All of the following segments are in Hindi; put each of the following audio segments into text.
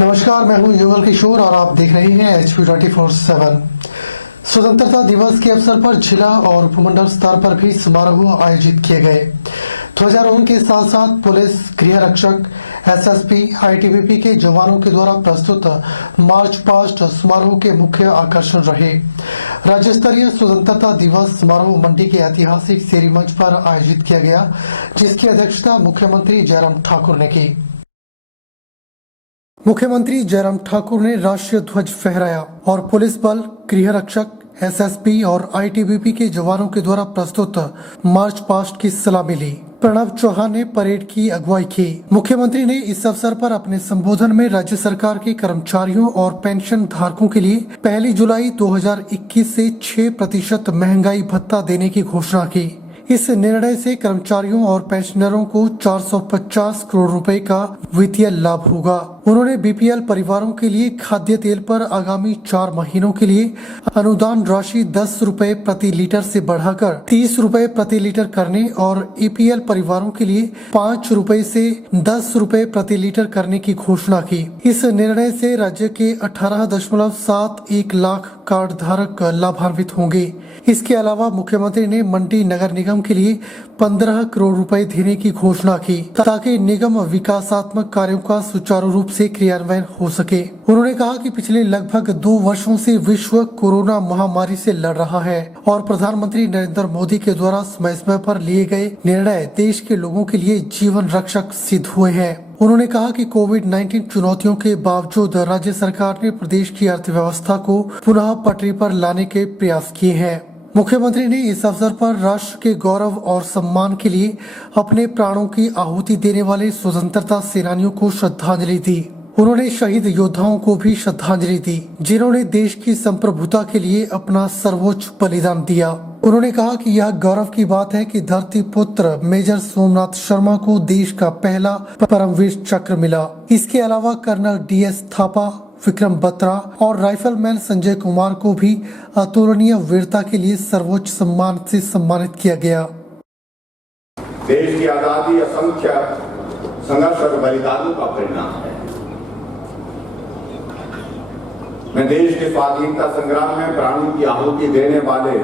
नमस्कार, मैं हूं युगल किशोर और आप देख रहे हैं HP24/7। स्वतंत्रता दिवस के अवसर पर जिला और उपमंडल स्तर पर भी समारोह आयोजित किए गए। ध्वजारोहण के साथ साथ पुलिस, गृह रक्षक, SSP, ITBP के जवानों के द्वारा प्रस्तुत मार्च पास्ट समारोह के मुख्य आकर्षण रहे। राज्य स्तरीय स्वतंत्रता दिवस समारोह मंडी के ऐतिहासिक शेरी मंच पर आयोजित किया गया, जिसकी अध्यक्षता मुख्यमंत्री जयराम ठाकुर ने की। मुख्यमंत्री जयराम ठाकुर ने राष्ट्रीय ध्वज फहराया और पुलिस बल, गृह रक्षक, SSP और ITBP के जवानों के द्वारा प्रस्तुत मार्च पास्ट की सलामी ली। प्रणव चौहान ने परेड की अगुवाई की। मुख्यमंत्री ने इस अवसर पर अपने संबोधन में राज्य सरकार के कर्मचारियों और पेंशन धारकों के लिए 1 जुलाई 2021 से 6% महंगाई भत्ता देने की घोषणा की। इस निर्णय से कर्मचारियों और पेंशनरों को 450 करोड़ रुपए का वित्तीय लाभ होगा। उन्होंने BPL परिवारों के लिए खाद्य तेल पर आगामी 4 महीनों के लिए अनुदान राशि 10 रुपए प्रति लीटर से बढ़ाकर 30 रुपए प्रति लीटर करने और APL परिवारों के लिए 5 रुपए से 10 रुपए प्रति लीटर करने की घोषणा की। इस निर्णय से राज्य के 18.71 लाख कार्ड धारक लाभान्वित होंगे। इसके अलावा मुख्यमंत्री ने मंडी नगर निगम के लिए 15 करोड़ रुपए देने की घोषणा की, ताकि निगम विकासात्मक कार्यों का सुचारू रूप से क्रियान्वयन हो सके। उन्होंने कहा कि पिछले लगभग 2 वर्षों से विश्व कोरोना महामारी से लड़ रहा है और प्रधानमंत्री नरेंद्र मोदी के द्वारा समय समय पर लिए गए निर्णय देश के लोगों के लिए जीवन रक्षक सिद्ध हुए हैं। उन्होंने कहा कि कोविड-19 चुनौतियों के बावजूद राज्य सरकार ने प्रदेश की अर्थव्यवस्था को पुनः पटरी पर लाने के प्रयास किए हैं। मुख्यमंत्री ने इस अवसर पर राष्ट्र के गौरव और सम्मान के लिए अपने प्राणों की आहुति देने वाले स्वतंत्रता सेनानियों को श्रद्धांजलि दी। उन्होंने शहीद योद्धाओं को भी श्रद्धांजलि दी, जिन्होंने देश की संप्रभुता के लिए अपना सर्वोच्च बलिदान दिया। उन्होंने कहा कि यह गौरव की बात है कि धरती पुत्र मेजर सोमनाथ शर्मा को देश का पहला परमवीर चक्र मिला। इसके अलावा कर्नल DS थापा, विक्रम बत्रा और राइफलमैन संजय कुमार को भी अतुलनीय वीरता के लिए सर्वोच्च सम्मान से सम्मानित किया गया। देश की आजादी असंख्य संघर्ष और बलिदानों का परिणाम है। मैं देश के स्वाधीनता संग्राम में प्राणों की आहुति देने वाले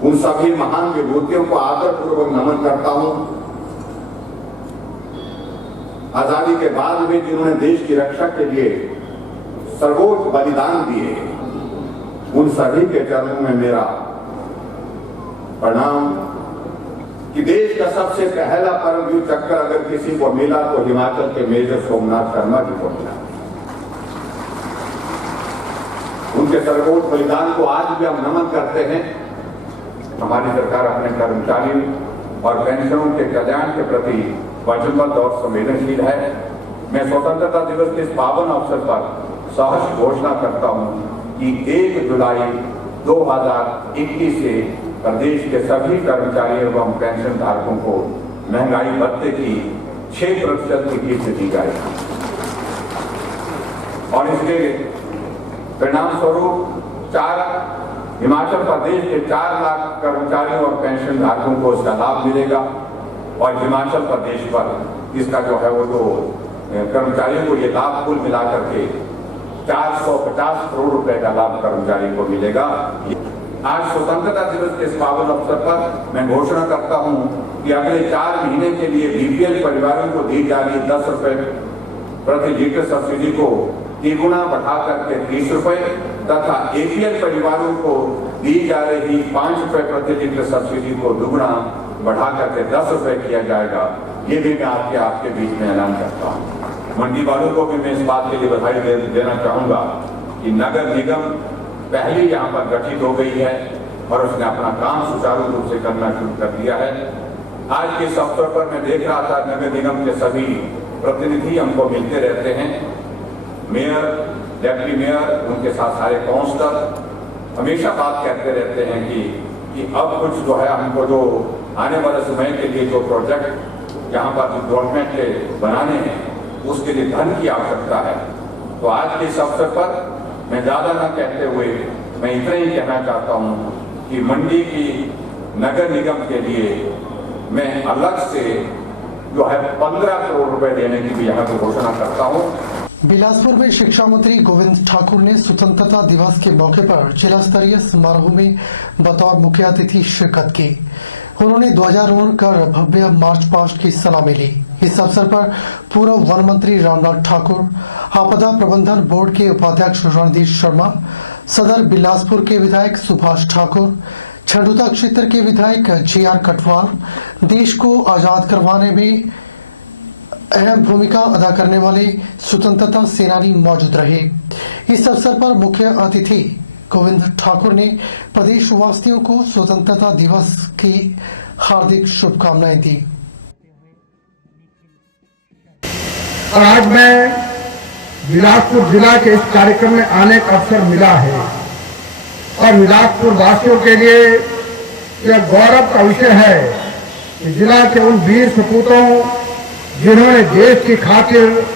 उन सभी महान विभूतियों को आदरपूर्वक नमन करता हूं। आजादी के बाद में जिन्होंने देश की रक्षा के लिए सर्वोच्च बलिदान दिए, उन सभी के चरणों में मेरा प्रणाम। कि देश का सबसे पहला परमवीर चक्र अगर किसी को मिला तो हिमाचल के मेजर सोमनाथ शर्मा जी को मिला। उनके सर्वोच्च बलिदान को आज भी हम नमन करते हैं। हमारी सरकार अपने कर्मचारियों और पेंशनरों के कल्याण के प्रति वचनबद्ध और संवेदनशील है। मैं स्वतंत्रता दिवस के इस पावन अवसर पर सहर्ष घोषणा करता हूं कि 1 जुलाई 2021 से प्रदेश के सभी कर्मचारियों एवं पेंशन धारकों को महंगाई भत्ते की 6% की किस्त दी जाएगी और इसके परिणाम स्वरूप हिमाचल प्रदेश के 4 लाख कर्मचारियों और पेंशन धारकों को इसका लाभ मिलेगा और हिमाचल प्रदेश पर इसका जो है वो जो कर्मचारियों को ये लाभ कुल मिलाकर के 450 करोड़ रुपए का लाभ कर्मचारी को मिलेगा। आज स्वतंत्रता दिवस के इस पावन अवसर पर मैं घोषणा करता हूं कि अगले 4 महीने के लिए BPL परिवारों को दी जा रही 10 रुपए प्रति लीटर सब्सिडी को 3 गुना बढ़ा करके 30 रुपए तथा APL परिवारों को दी जा रही 5 रुपए प्रति लीटर सब्सिडी को 2 गुना बढ़ा करके 10 रुपए किया जाएगा। ये भी मैं आपके बीच में ऐलान करता हूँ। मंडी वालों को भी मैं इस बात के लिए बधाई देना चाहूंगा कि नगर निगम पहले यहाँ पर गठित हो गई है और उसने अपना काम सुचारू रूप से करना शुरू कर दिया है। आज के इस अवसर पर मैं देख रहा था नगर निगम के सभी प्रतिनिधि हमको मिलते रहते हैं। मेयर, डिप्टी मेयर, उनके साथ सारे काउंसलर हमेशा बात कहते रहते हैं कि अब कुछ जो है हमको जो आने वाले समय के लिए जो प्रोजेक्ट यहाँ पर जो गवर्नमेंट के बनाने हैं उसके लिए धन की आवश्यकता है। तो आज के इस अवसर पर मैं ज्यादा न कहते हुए मैं इतना ही कहना चाहता हूँ कि मंडी की नगर निगम के लिए मैं अलग से जो है 15 करोड़ रुपए देने की भी यहाँ पर घोषणा करता हूँ। बिलासपुर में शिक्षा मंत्री गोविंद ठाकुर ने स्वतंत्रता दिवस के मौके पर जिला स्तरीय समारोह में बतौर मुख्य अतिथि शिरकत की। उन्होंने ध्वजारोहण कर भव्य मार्च पास्ट की सलामी ली। इस अवसर पर पूर्व वन मंत्री रामनाथ ठाकुर, आपदा प्रबंधन बोर्ड के उपाध्यक्ष रणदीप शर्मा, सदर बिलासपुर के विधायक सुभाष ठाकुर, छंडुता क्षेत्र के विधायक जी.आर. कटवाल, देश को आजाद करवाने में अहम भूमिका अदा करने वाले स्वतंत्रता सेनानी मौजूद रहे। इस अवसर पर मुख्य अतिथि गोविंद ठाकुर ने प्रदेशवासियों को स्वतंत्रता दिवस की हार्दिक शुभकामनाएं दी। और आज मैं बिलासपुर जिला के इस कार्यक्रम में आने का अवसर मिला है और बिलासपुर वासियों के लिए यह गौरव का विषय है कि जिला के उन वीर सपूतों जिन्होंने देश की खातिर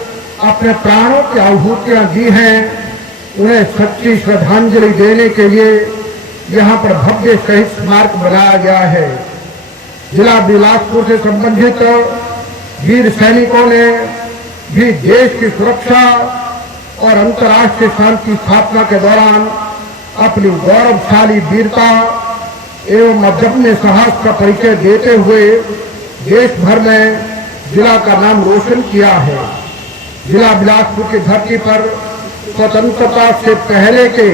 अपने प्राणों की आहुतियां दी हैं, उन्हें सच्ची श्रद्धांजलि देने के लिए यहाँ पर भव्य शहीद स्मारक बनाया गया है। जिला बिलासपुर से संबंधित वीर सैनिकों ने भी देश की सुरक्षा और अंतर्राष्ट्रीय शांति स्थापना के दौरान अपनी गौरवशाली वीरता एवं अदम्य साहस का परिचय देते हुए देश भर में जिला का नाम रोशन किया है। जिला बिलासपुर की धरती पर स्वतंत्रता से पहले के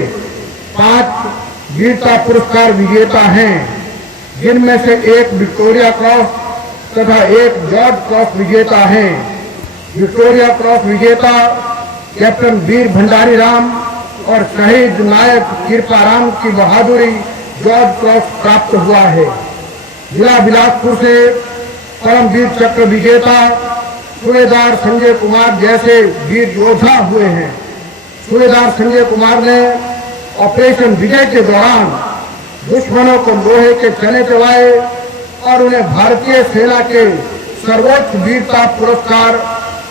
5 वीरता पुरस्कार विजेता हैं, जिनमें से एक विक्टोरिया क्रॉस तथा एक जॉर्ज क्रॉस विजेता हैं। विक्टोरिया क्रॉस विजेता कैप्टन वीर भंडारी राम और शहीद नायक कृपाराम की बहादुरी जॉर्ज क्रॉस प्राप्त हुआ है। जिला बिलासपुर से परमवीर चक्र विजेता सूबेदार संजय कुमार जैसे वीर योद्धा हुए हैं। सूबेदार संजय कुमार ने ऑपरेशन विजय के दौरान दुश्मनों को लोहे के चने चलाए और उन्हें भारतीय सेना के सर्वोच्च वीरता पुरस्कार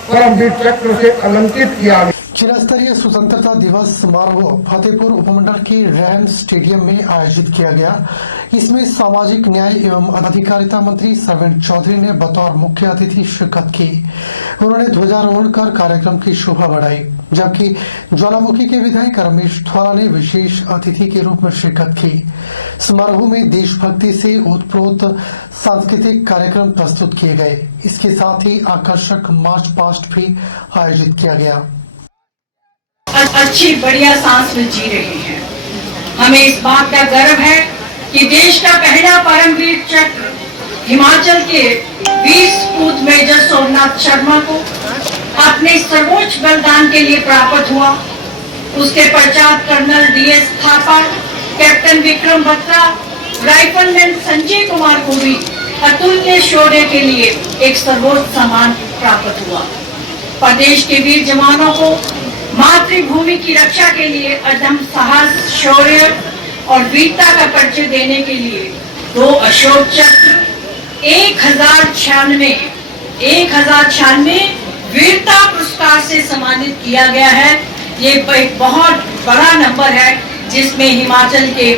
परमवीर चक्र से अलंकृत किया गया। जिला स्तरीय स्वतंत्रता दिवस समारोह फतेहपुर उपमंडल के रैम स्टेडियम में आयोजित किया गया। इसमें सामाजिक न्याय एवं अधिकारिता मंत्री सरवण चौधरी ने बतौर मुख्य अतिथि शिरकत की। उन्होंने ध्वजारोहण कर कार्यक्रम की शोभा बढ़ाई, जबकि ज्वालामुखी के विधायक रमेश ध्वाला ने विशेष अतिथि के रूप में शिरकत की। समारोह में देशभक्ति से ओतप्रोत सांस्कृतिक कार्यक्रम प्रस्तुत किए गए। इसके साथ ही आकर्षक मार्च पास्ट भी आयोजित किया गया। अच्छी बढ़िया सांस में जी रहे हैं। हमें इस बात का गर्व है कि देश का पहला परमवीर चक्र हिमाचल के वीर सपूत मेजर सोमनाथ शर्मा को अपने सर्वोच्च बलिदान के लिए प्राप्त हुआ। उसके पश्चात Colonel D S. Thapa, Captain Vikram Batra, Rifleman Sanjay Kumar को भी अतुल्य शौर्य के लिए एक सर्वोच्च सम्मान प्राप्त हुआ। प्रदेश के वीर जवानों को मातृभूमि की रक्षा के लिए अदम्य साहस, शौर्य और वीरता का परिचय देने के लिए 2 अशोक चक्र, 1096 वीरता पुरस्कार से सम्मानित किया गया है। ये एक बहुत बड़ा नंबर है, जिसमें हिमाचल के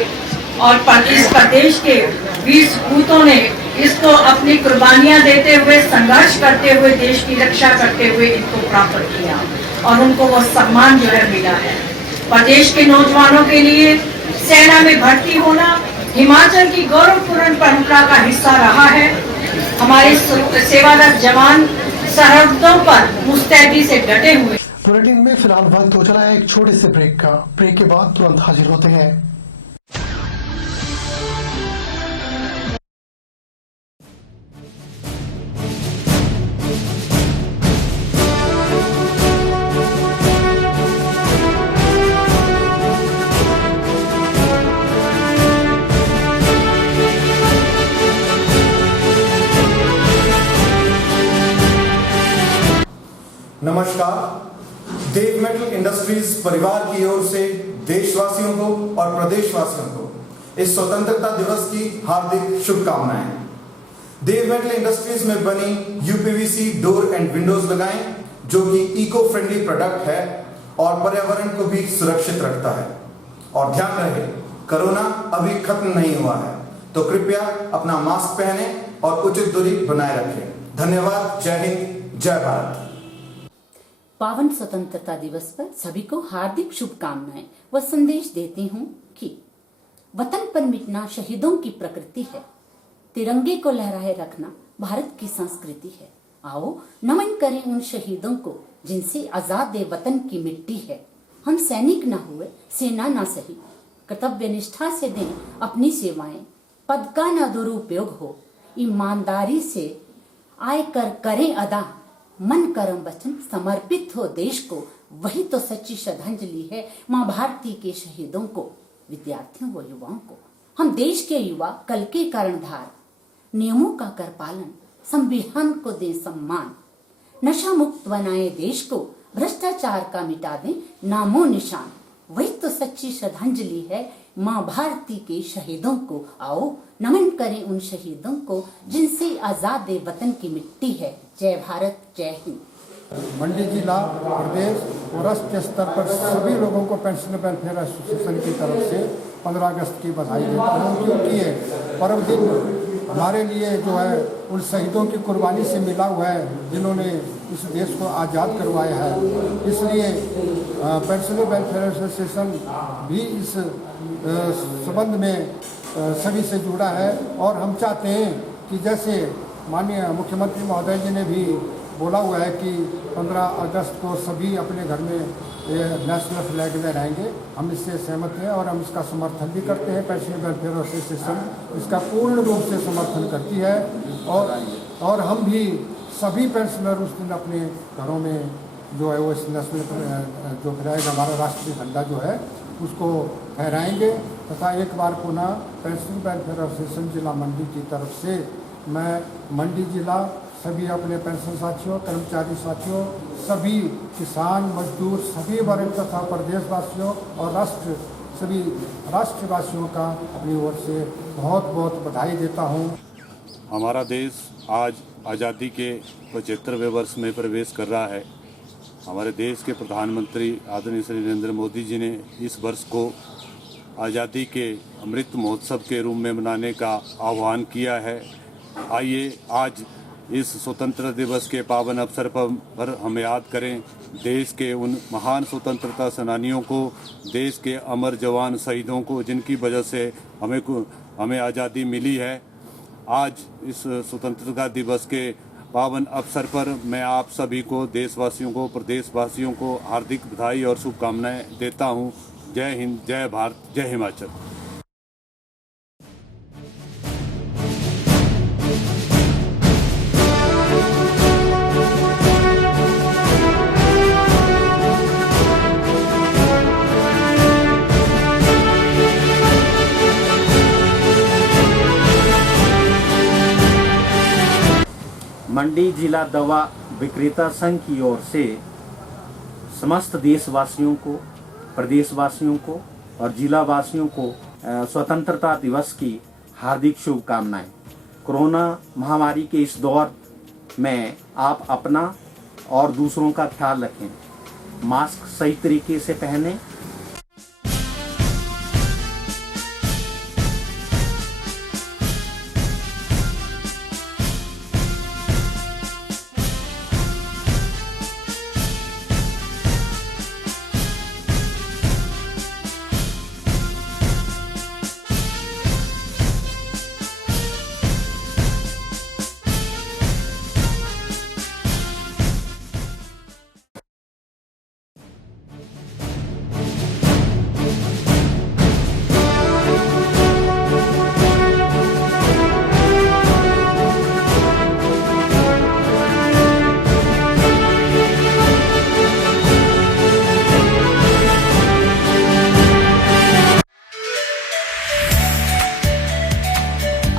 और इस प्रदेश के वीर सपूतों ने इसको अपनी कुर्बानियां देते हुए, संघर्ष करते हुए, देश की रक्षा करते हुए इनको प्राप्त किया और उनको वो सम्मान जो है मिला है। प्रदेश के नौजवानों के लिए सेना में भर्ती होना हिमाचल की गौरवपूर्ण परंपरा का हिस्सा रहा है। हमारे सेवारत जवान सरहदों पर मुस्तैदी से डटे हुए। बुलेटिन में फिलहाल वक्त हो चला है एक छोटे से ब्रेक का। ब्रेक के बाद तुरंत हाजिर होते हैं। नमस्कार। देव मेटल इंडस्ट्रीज परिवार की ओर से देशवासियों को और प्रदेशवासियों को इस स्वतंत्रता दिवस की हार्दिक शुभकामनाएं। देव मेटल इंडस्ट्रीज में बनी यूपीवीसी डोर एंड विंडोज लगाएं, जो कि इको फ्रेंडली प्रोडक्ट है और पर्यावरण को भी सुरक्षित रखता है। और ध्यान रहे, कोरोना अभी खत्म नहीं हुआ है, तो कृपया अपना मास्क पहने और उचित दूरी बनाए रखें। धन्यवाद। जय हिंद, जय भारत। पावन स्वतंत्रता दिवस पर सभी को हार्दिक शुभकामनाएं व संदेश देती हूँ कि वतन पर मिटना शहीदों की प्रकृति है, तिरंगे को लहराए रखना भारत की संस्कृति है। आओ नमन करें उन शहीदों को जिनसे आजाद वतन की मिट्टी है। हम सैनिक न हुए, सेना न सही, कर्तव्य निष्ठा से दें अपनी सेवाएं, पद का न दुरुपयोग हो, ईमानदारी से आय कर करें अदा, मन कर्म वचन समर्पित हो देश को, वही तो सच्ची श्रद्धांजलि है माँ भारती के शहीदों को, विद्यार्थियों व युवाओं को। हम देश के युवा कल के कर्णधार, नियमों का कर पालन, संविधान को दें सम्मान, नशा मुक्त बनाए देश को, भ्रष्टाचार का मिटा दें नामो निशान, वही तो सच्ची श्रद्धांजलि है माँ भारती के शहीदों को। आओ नमन करें उन शहीदों को जिनसे आजाद वतन की मिट्टी है। जय भारत, जय हिंद। मंडी जिला, प्रदेश और राष्ट्रीय स्तर पर सभी लोगों को पेंशन वेलफेयर एसोसिएशन की तरफ से 15 अगस्त की बधाई देता हूँ, क्योंकि ये पर्व दिन हमारे लिए जो है उन शहीदों की कुर्बानी से मिला हुआ है जिन्होंने इस देश को आज़ाद करवाया है। इसलिए पेंशन वेलफेयर एसोसिएशन भी इस संबंध में सभी से जुड़ा है और हम चाहते हैं कि जैसे माननीय मुख्यमंत्री महोदय जी ने भी बोला हुआ है कि 15 अगस्त को सभी अपने घर में नेशनल फ्लैग लहराएंगे, हम इससे सहमत हैं और हम इसका समर्थन भी करते हैं। पेंशन वेलफेयर एसोसिएशन इसका पूर्ण रूप से समर्थन करती है और हम भी सभी पेंशनर उस दिन अपने घरों में जो है वो इस नेशनल जो फ्लैग हमारा राष्ट्रीय झंडा जो है उसको फहराएंगे तथा एक बार पुनः पेंशन वेलफेयर एसोसिएशन जिला मंडी की तरफ से मैं मंडी जिला सभी अपने पेंशन साथियों, कर्मचारी साथियों, सभी किसान मजदूर, सभी वर्ग तथा प्रदेशवासियों और सभी राष्ट्रवासियों का अपनी ओर से बहुत बहुत बधाई देता हूँ। हमारा देश आज आज़ादी के 75वें वर्ष में प्रवेश कर रहा है। हमारे देश के प्रधानमंत्री आदरणीय श्री नरेंद्र मोदी जी ने इस वर्ष को आज़ादी के अमृत महोत्सव के रूप में मनाने का आह्वान किया है। आइए आज इस स्वतंत्रता दिवस के पावन अवसर पर हम याद करें देश के उन महान स्वतंत्रता सेनानियों को, देश के अमर जवान शहीदों को जिनकी वजह से हमें आज़ादी मिली है। आज इस स्वतंत्रता दिवस के पावन अवसर पर मैं आप सभी को, देशवासियों को, प्रदेशवासियों को हार्दिक बधाई और शुभकामनाएं देता हूं। जय हिंद, जय भारत, जय हिमाचल। मंडी जिला दवा विक्रेता संघ की ओर से समस्त देशवासियों को, प्रदेशवासियों को और जिला वासियों को स्वतंत्रता दिवस की हार्दिक शुभकामनाएं। कोरोना महामारी के इस दौर में आप अपना और दूसरों का ख्याल रखें, मास्क सही तरीके से पहनें।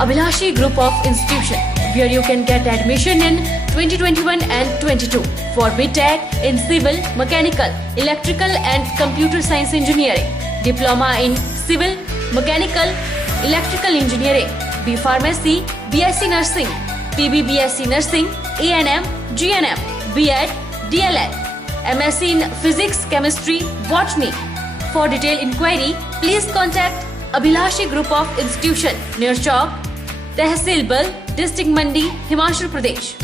Abhilashi Group of Institution, where you can get admission in 2021 and 22 for BTech in Civil, Mechanical, Electrical and Computer Science Engineering, Diploma in Civil, Mechanical, Electrical Engineering, B Pharmacy, BSc Nursing, PB BSc Nursing, A&M, GNM, B.Ed, DLL, MSc in Physics, Chemistry, Botany. For detailed inquiry, please contact Abhilashi Group of Institution, near Chowk, Tehsil Bal, District Mandi, Himachal Pradesh.